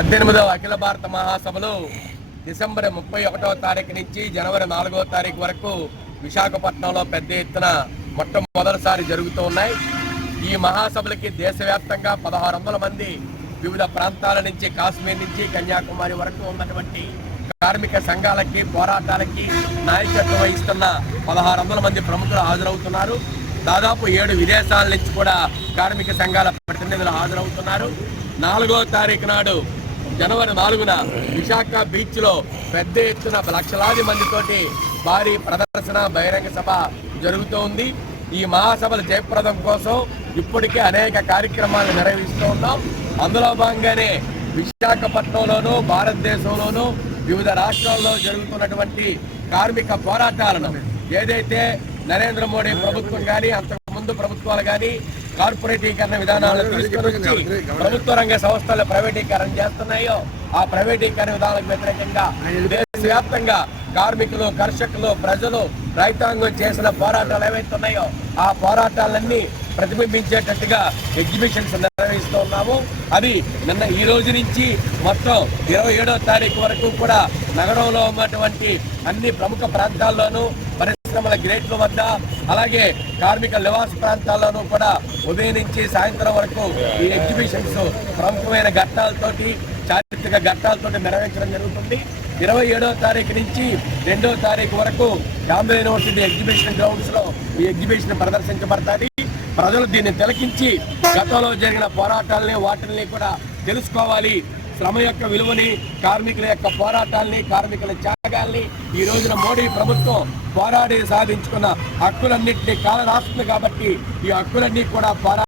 పద్దెనిమిదవ అఖిల భారత మహాసభలు డిసెంబర్ ముప్పై ఒకటో తారీఖు నుంచి జనవరి నాలుగో తారీఖు వరకు విశాఖపట్నంలో పెద్ద ఎత్తున మొట్టమొదటిసారి జరుగుతూ ఉన్నాయి. ఈ మహాసభలకి దేశవ్యాప్తంగా పదహారు వందల మంది వివిధ ప్రాంతాల నుంచి కాశ్మీర్ నుంచి కన్యాకుమారి వరకు ఉన్నటువంటి కార్మిక సంఘాలకి పోరాటాలకి నాయకత్వం వహిస్తున్న పదహారు వందల మంది ప్రముఖులు హాజరవుతున్నారు. దాదాపు ఏడు విదేశాల నుంచి కూడా కార్మిక సంఘాల ప్రతినిధులు హాజరవుతున్నారు. నాలుగో తారీఖు నాడు జనవరి నాలుగున విశాఖ బీచ్లో పెద్ద ఎత్తున లక్షలాది మందితోటి భారీ ప్రదర్శన బహిరంగ సభ జరుగుతోంది. ఈ మహాసభల జయప్రదం కోసం ఇప్పటికే అనేక కార్యక్రమాలు నిర్వహిస్తూ ఉన్నాం. అందులో భాగంగానే విశాఖపట్నంలోను భారతదేశంలోను వివిధ రాష్ట్రాల్లో జరుగుతున్నటువంటి కార్మిక పోరాటాలను ఏదైతే నరేంద్ర మోడీ ప్రభుత్వం కానీ అంతకు ముందు ప్రభుత్వాలు కానీ కార్పొరేటీకరణ విధానాలను తీసుకొని ప్రభుత్వ రంగ సంస్థలు ప్రైవేటీకరణ చేస్తున్నాయో ఆ ప్రైవేటీకరణ విధానాలకు వ్యతిరేకంగా దేశవ్యాప్తంగా కార్మికులు కర్షకులు ప్రజలు రైతాంగం చేసిన పోరాటాలు ఏవైతున్నాయో ఆ పోరాటాలన్నీ ప్రతిబింబించేటట్టుగా ఎగ్జిబిషన్స్ నిర్వహిస్తూ ఉన్నాము. అది నిన్న ఈ రోజు నుంచి మొత్తం ఇరవై ఏడో తారీఖు వరకు కూడా నగరంలో ఉన్నటువంటి అన్ని ప్రముఖ ప్రాంతాల్లోనూ పరిశ్రమల గేట్ల వద్ద అలాగే కార్మిక నివాస ప్రాంతాల్లోనూ కూడా ఉదయం నుంచి సాయంత్రం వరకు ఈ ఎగ్జిబిషన్స్ ప్రముఖమైన ఘట్టాలతోటి చారిత్రక ఘట్టాలతోటి నెరవేర్చడం జరుగుతుంది. ఇరవై ఏడో తారీఖు నుంచి రెండో తారీఖు వరకు గాంధీ యూనివర్సిటీ ఎగ్జిబిషన్ గ్రౌండ్స్లో ఈ ఎగ్జిబిషన్ ప్రదర్శించబడతాయి ప్రజలు దీన్ని తిలకించి గతంలో జరిగిన పోరాటాలని వాటిని కూడా తెలుసుకోవాలి. శ్రమ యొక్క విలువని కార్మికుల యొక్క పోరాటాల్ని కార్మికుల పథకాల్ని ఈ రోజున మోడీ ప్రభుత్వం పోరాడి సాధించుకున్న హక్కులన్నింటినీ కాలరాస్తుంది కాబట్టి ఈ హక్కులన్నీ కూడా పోరా